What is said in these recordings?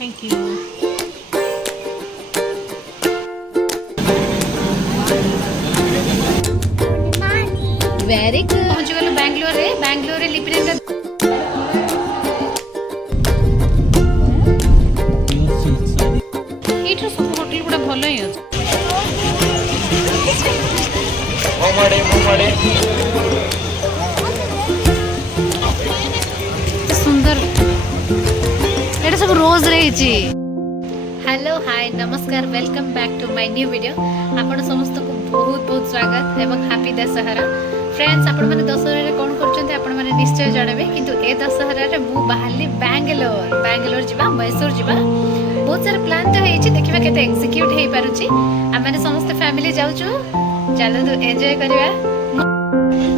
Thank you. Very good. पहुंच गलु बैंगलोर रे लिपिना एठो सब होटल गुडा भलो ही अछि। सुंदर एटा सब रोज रही। हेलो हाय नमस्कार welcome back to my new video. आपण समस्त को बहुत बहुत स्वागत एवं हैप्पी दशहरा। फ्रेंड्स आपण माने दशहरा रे कोन करछन्ते आपण माने निश्चय जानबे, किंतु ए दशहरा रे मु बाहरली बैंगलोर जिबा मैसूर जिबा बहुत सारा प्लान तो हेछि। देखिबा केते एक्जीक्यूट हेई पारुछि। आ माने समस्त फैमिली जाउछु, चलो तो एन्जॉय करबा।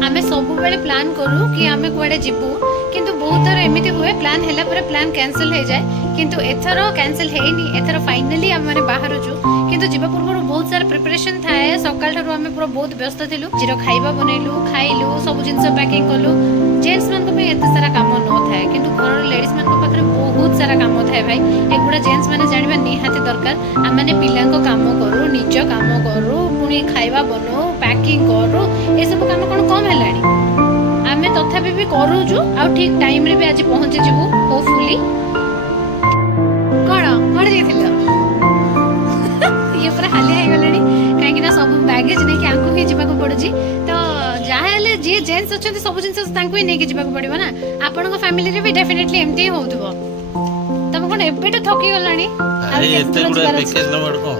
आमे सब बेले प्लान करू कि आमे कुआडे जिबू, किंतु बहुत थर एमिति हुए प्लान हैला पर प्लान कैंसिल हो जाए, किंतु एथर कैंसिल हेनी। एथर फाइनली आम माने बाहर छु, किंतु जीवा पूर्व बहुत सारा प्रिपरेशन थाए। सकाल ठारू आमे पूरा बहुत व्यस्त थिलु। जीरो खाइबा बनैलु, खाइलु, सब जिंस पैकिंग कलु। जेंट्स मान को पे एते सारा काम न थाए, किंतु घर लेडीज मान को पाखरे बहुत सारा काम थाए भाई। एगुडा जेंट्स माने जानिबा निहाती दरकार। आ माने पिला को काम करू, निज काम करू, पुनी खाइबा बनो, पैकिंग करू, ए सब काम कोन कम हेलानी। आमे तथापि भी करूछु आ ठीक टाइम रे भी आज पहुंचे जिवु होपफुली। कोड़ जेथिल ये पूरा हाली आइ गलेनी, काहे कि ना सब बैगेज नै कि आंकु ही जिबा को पड़ुची। तो जाहेले जे जेंट्स अछंती सब जिंस तांकु ही नै कि जिबा को पड़िबो ना। आपन को फैमिली रे भी डेफिनेटली एमती होउतबो। तब कोन एबेट थकी गलानी। अरे एते गुडा पैकेज न बडको।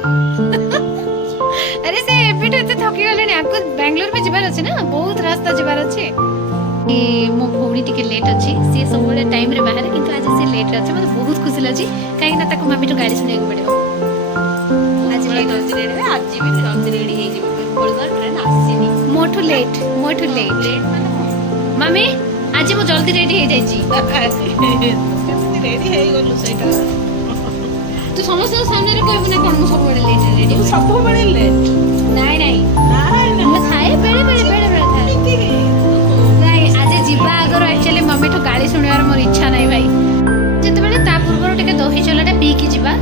अरे से एबेट एते थकी गलानी। आंकु बेंगलोर में जिबार अछि ना, बहुत रास्ता जिबार अछि। मो भौणी टिके लेट अच्छी, सी सब बड़े टाइम रे बाहर, किंतु आज से लेट अच्छे। मतलब बहुत खुशी लगी, कहीं ना ताको मम्मी तो गाड़ी सुनिया पड़ो। आज लेट जल्दी रेडी है, आज भी जल्दी रेडी हे जिबो। बोलगर ट्रेन आसीनी मोठू लेट माने मम्मी आज मो जल्दी रेडी हे जाई छी। रेडी हे गलु सेटा तू समस्त सामने रे कहबो ना कोन मो सब बड़े लेट रेडी। तू सब बड़े लेट नहीं मैं खाए बेड़े था आज जीवा आगर। एक्चुअली मम्मी ठो गाड़ी शुणवार मोर इच्छा नहीं भाई। जिते बड़े ता पूर्व टिके दही चलाटा पीकी जीवा।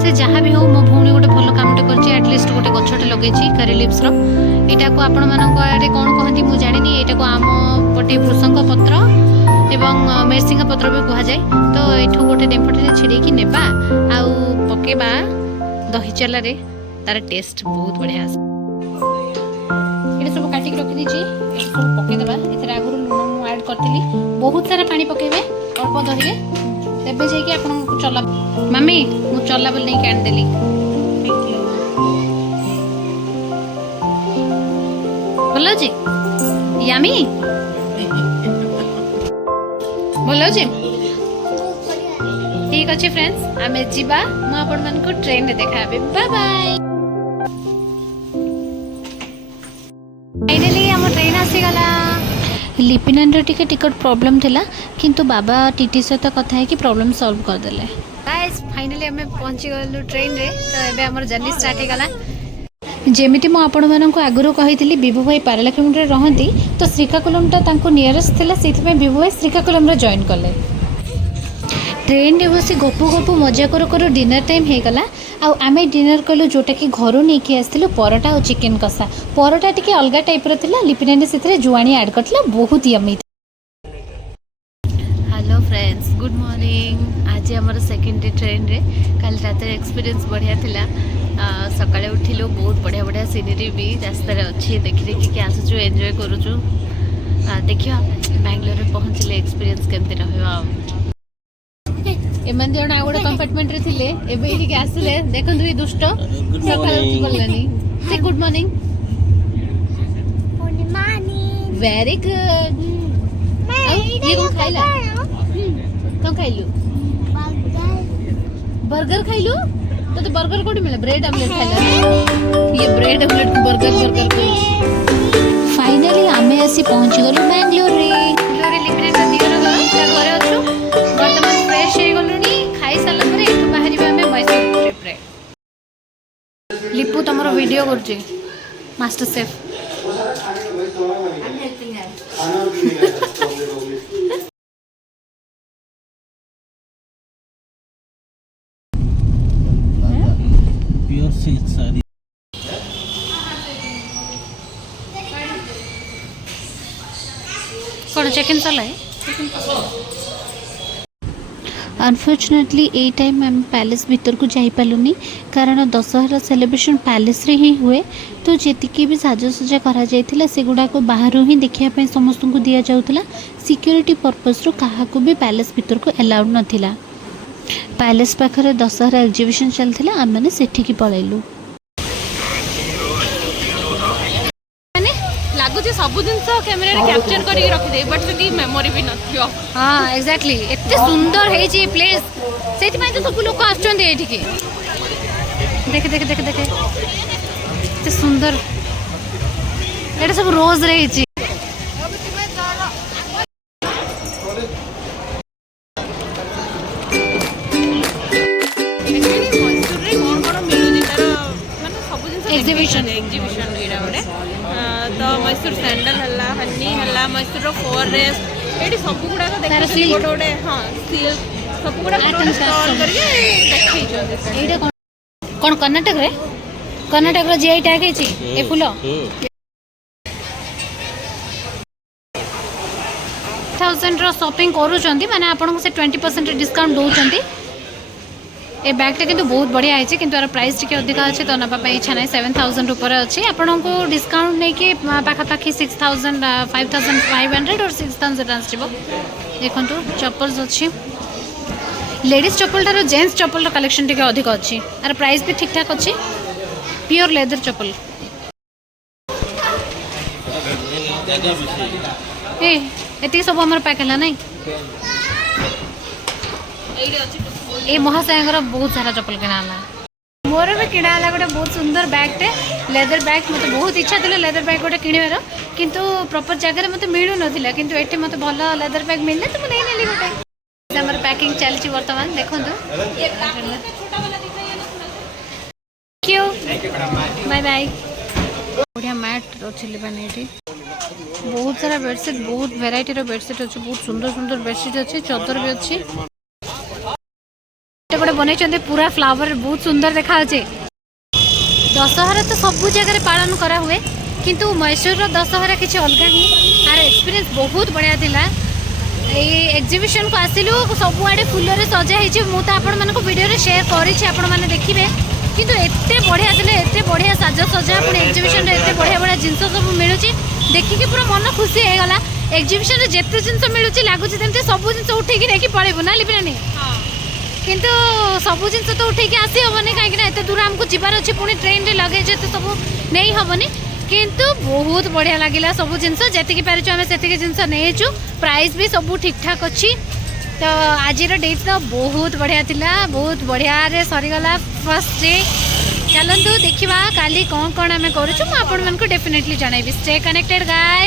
से जहाँ भी हो मो भौणी गोटे भल कामटे करछि। एटलिस्ट गोटे गछटे लगेछि करी लिप्स रो। एटा को आपण मानक आडे कोन कहंती मु जानिनी। एटा को आम पटे भृसंग पत्र एवं मेरसिंग पत्र भी कहा जाय। तो एठू गोटे डेम्फटे छिड़ी कि नेबा आउ पकेबा दही चला रे, तार टेस्ट बहुत बढ़िया आसे। एटा सब काटी के रखि दिछि, एटा सब पके देबा। एथरा आगुरु लूण मु ऐड करथिली। बहुत सारा पानी पकेबे अल्प दही रे, तेबे जे कि आपन को चला। मम्मी मु चला बोल नहीं कान देली। Thank you. बोलो जी यामी बोलो जी। ठीक अच्छे फ्रेंड्स, आमे जीवा। मु आपण मन को ट्रेन रे देखा बे। Bye bye. फाइनली हम ट्रेन आसी गला। लिपिनांडर टिके टिकट प्रॉब्लम थिला, किंतु बाबा टीटी सहित कथा है कि प्रॉब्लम सॉल्व कर देले। गाइस फाइनली हमें पहुंची गलु ट्रेन रे। तो एबे हमर जर्नी स्टार्ट हे गला। जेमिति मो आपण मानक आगुरु कहितली विभु भाई पारलाखेमुंड रे रहंती, तो श्रीकाकुलम ता तांको नियरेस्ट थिला, सेति में विभु भाई श्रीकाकुलम रे जॉइन करले। ट्रेन रे बसी गपु गपु मजा करू करू डिनर टाइम हे गला। आ आमे डिनर कलु जोटा कि घरु नै कि आस्थिलु परोटा और चिकन कसा। परोटा टिके अलगा टाइप रो थिला, लिपिनाने सेथरे जुवाणी ऐड करथिला, बहुत yummy. Hello friends good morning. आज हमर सेकंड डे ट्रेन रे। कल रात एक्सपीरियंस बढ़िया थिला। सकाळे उठिलो, बहुत बढ़िया बढ़िया सीनरी भी रास्ता रे अछि। देखि देखि के आसुछु, एन्जॉय करूछु। देखियो बेंगलोर रे पहुंचले एक्सपीरियंस केमते रहइबा। एमन जण आ गोटे कंपार्टमेंट रे थिले, एबे एठी के आसले। देखन दुई दुष्ट सकाळे उठी बोललानी। से good morning. Good morning. Very good. ये कौन खाइला? कौन खाइलु? बर्गर खाइलु? तो बर्गर कोडी मिले? ब्रेड ऑमलेट खाइला। ये ब्रेड ऑमलेट को बर्गर फाइनली आमे आसी पहुंच गलु बेंगलोर रे। बेंगलोर रे लिपिना दियर घर अछु। वर्तमान फ्रेश हे गलुनी, खाई साला परे एठु बाहरी बा। हमें मैसूर ट्रिप रे। लिपु तमरो वीडियो करछि master chef. I'm helping her. Check in सरला अनफॉर्चुनेटली ए टाइम आम पैलेस भीतर को जाइपालुनी कारण दशहरा सेलिब्रेशन पैलेस रे ही हुए तो जी भी साजसजा करा सेगुड़ा को बाहर ही देखापी समस्त को दि जाऊला सिक्योरिटी पर्पस रू क्या भी पैलेस भीतर को अलाउड नाला पैलेस पाखरे दशहरा एग्जिबिशन चलता आम मैंने सेठी पलैलु लगुच सब जिन कैमेरा कैप्चर करके रखिदे बट से मेमोरी भी नथियो। हाँ एक्जाक्टली एते सुंदर है जी प्लेस से तो सब लोग आसुचंदे एठिके देखे देखे देखे देखे एते सुंदर एटा सब रोज रही छी एग्जिबिशन तो मैसूर सैंडल हल्ला हनी हल्ला मैसूर फोर रेस ये सब गुड़ा गोटे गोटे हाँ सिल्क सब गुड़ा कौन कर्नाटक रे कर्नाटक रो जीआई टैग है ए फूल 1000 रो शॉपिंग करूचंती माने आपन को से 20% डिस्काउंट दोचंती ए बैगटा किंतु बहुत बढ़िया है किंतु यार प्राइस टिके अधिक अच्छे तो ना इच्छा ना 7000 ऊपर अच्छे आपन को डिस्काउंट नहीं कि पाखापाखि 6000 5500 और 6000 आसो देखो चप्पल्स अच्छी लेडीज चप्पल टार जेन्ट्स चप्पल कलेक्शन टिके अधिक अच्छी यार प्राइस भी ठीक ठाक अच्छी प्योर लेदर चप्पल ये सब आम पैक है ना ये महाशयर बहुत सारा चप्पल किना मोर भी किना गोटे बहुत सुंदर बैगटे लेदर बैग मतलब बहुत इच्छा थी लेदर बैग गोटे किणवार किंतु प्रॉपर जगह मतलब मिलू ना किंतु एठी मतलब भल लेदर बैग मिलले तो मुझे नहीं गोटे हमर पैकिंग चलची वर्तमान देखो क्यों बाय बाय बढ़िया मैट अच्छी मैंने बहुत सारा बेडसीट बहुत वेराइटी बेडसीट अच्छे बहुत सुंदर सुंदर बेडसीट अच्छे चदर भी अच्छी गोटे बनई पूरा फ्लावर बहुत सुंदर देखा दशहरा तो सब जगह पालन करा हुए किंतु मैसूर दशहरा किसी अलग ही यार एक्सपीरियंस बहुत बढ़िया थिला एग्जिबिशन को आसिलु सबुआड़े फुलरे सजा मुझे आपण मानक वीडियो शेयर करें देखिए किंतु एते बढ़िया थिले एते बढ़िया साजसजा पुणी एग्जिबिशन एते बढ़िया बढ़िया जिनस सब मिलूँ देखिए पूरा मन खुशी होगला एग्जिबिशन जिते जिन मिलूँ लगुच सब जिन उठेकी नहीं पड़ेबू ना लिपिना नहीं किंतु सब जिन तो उठेकी आसी हेनी कहीं एत दूर आमको जबार अच्छे पुणी ट्रेन लगेज सब नहीं हेनी किंतु बहुत बढ़िया लगिला सब जिन जी पार्चु आम से जिन नहीं प्राइस भी सब ठीक ठाक अच्छी तो आज डेट तो बहुत बढ़िया थिला बहुत बढ़िया रे सरीगला फर्स्ट डे चलतु देखा काली कौन कौन आम करूँ मुझे डेफिनेटली जनइबी स्टे कनेक्टेड गाइस।